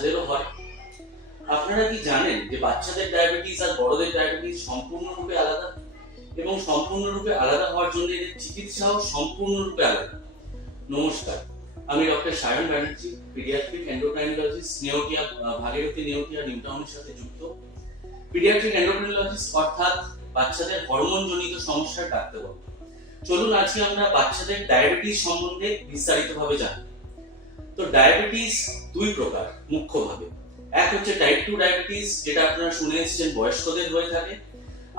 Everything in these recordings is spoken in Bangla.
বাচ্চাদেরও হয়। আপনারা কি জানেন যে বাচ্চাদের ডায়াবেটিস আর বড়দের ডায়াবেটিস সম্পূর্ণরূপে আলাদা, এবং সম্পূর্ণরূপে আলাদা হওয়ার জন্য এদের চিকিৎসাও সম্পূর্ণরূপে আলাদা। নমস্কার, আমি doctor Sayan Banerjee, paediatric endocrinologist, Bhagirathi Neotia new টাউনের সাথে যুক্ত। পিডিয়াট্রিক এন্ডোক্রাইনোলজিস্ট অর্থাৎ বাচ্চাদের হরমোনজনিত সমস্যার ডাক্তারবাবু। চলুন আজকে আমরা বাচ্চাদের ডায়াবেটিস সম্বন্ধে বিস্তারিতভাবে জানি। তো ডায়াবেটিস দুই প্রকার মুখ্যভাবে। এক হচ্ছে টাইপ 2 ডায়াবেটিস, যেটা আপনারা শুনে এসেছেন বয়স্কদের হয়ে থাকে।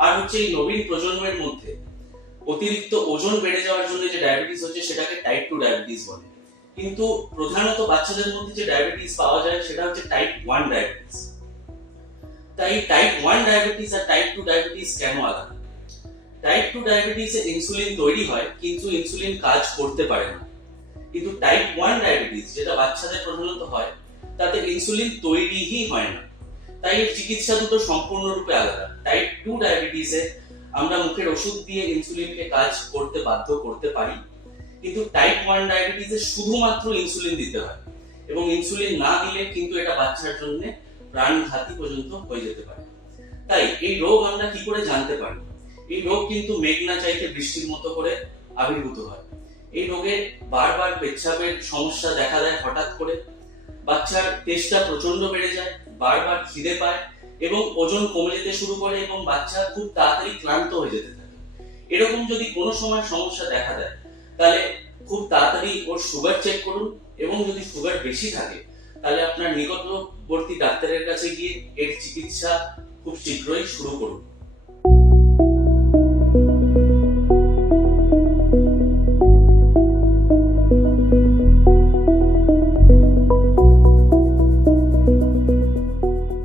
আর হচ্ছে এই নবীন প্রজন্মের মধ্যে অতিরিক্ত ওজন বেড়ে যাওয়ার জন্য যে ডায়াবেটিস হচ্ছে সেটাকে টাইপ 2 ডায়াবেটিস বলে। কিন্তু প্রধানত বাচ্চাদের মধ্যে যে ডায়াবেটিস পাওয়া যায় সেটা হচ্ছে টাইপ 1 ডায়াবেটিস। তাই টাইপ 1 ডায়াবেটিস আর টাইপ 2 ডায়াবেটিস কেন আলাদা? টাইপ 2 ডায়াবেটিসে ইনসুলিন তৈরি হয় কিন্তু ইনসুলিন কাজ করতে পারে না। কিন্তু টাইপ 1 ডায়াবেটিস যেটা বাচ্চাদের প্রধানত হয় তাতে ইনসুলিন তৈরিই হয় না। তাই এর চিকিৎসা দুটো সম্পূর্ণরূপে আলাদা। টাইপ 2 ডায়াবেটিসে আমরা মুখের ওষুধ দিয়ে ইনসুলিনকে কাজ করতে বাধ্য করতে পারি, কিন্তু টাইপ 1 ডায়াবেটিসে শুধুমাত্র ইনসুলিন দিতে হয়, এবং ইনসুলিন না দিলে কিন্তু এটা বাচ্চার জন্য প্রাণঘাতী পর্যন্ত হয়ে যেতে পারে। তাই এই রোগ আমরা কি করে জানতে পারি? এই রোগ কিন্তু মেঘ না চাইতে বৃষ্টির মতো করে আবির্ভূত হয়। এই রোগে বারবার পেচ্ছাপের সমস্যা দেখা দেয় হঠাৎ করে, বাচ্চার তেজটা প্রচন্ড বেড়ে যায়, বারবার খিদে পায় এবং ওজন কমে যেতে শুরু করে, এবং বাচ্চা খুব তাড়াতাড়ি ক্লান্ত হয়ে যেতে থাকে। এরকম যদি কোনো সময় সমস্যা দেখা দেয় তাহলে খুব তাড়াতাড়ি ওর সুগার চেক করুন, এবং যদি সুগার বেশি থাকে তাহলে আপনার নিকটবর্তী ডাক্তারের কাছে গিয়ে এর চিকিৎসা খুব শীঘ্রই শুরু করুন।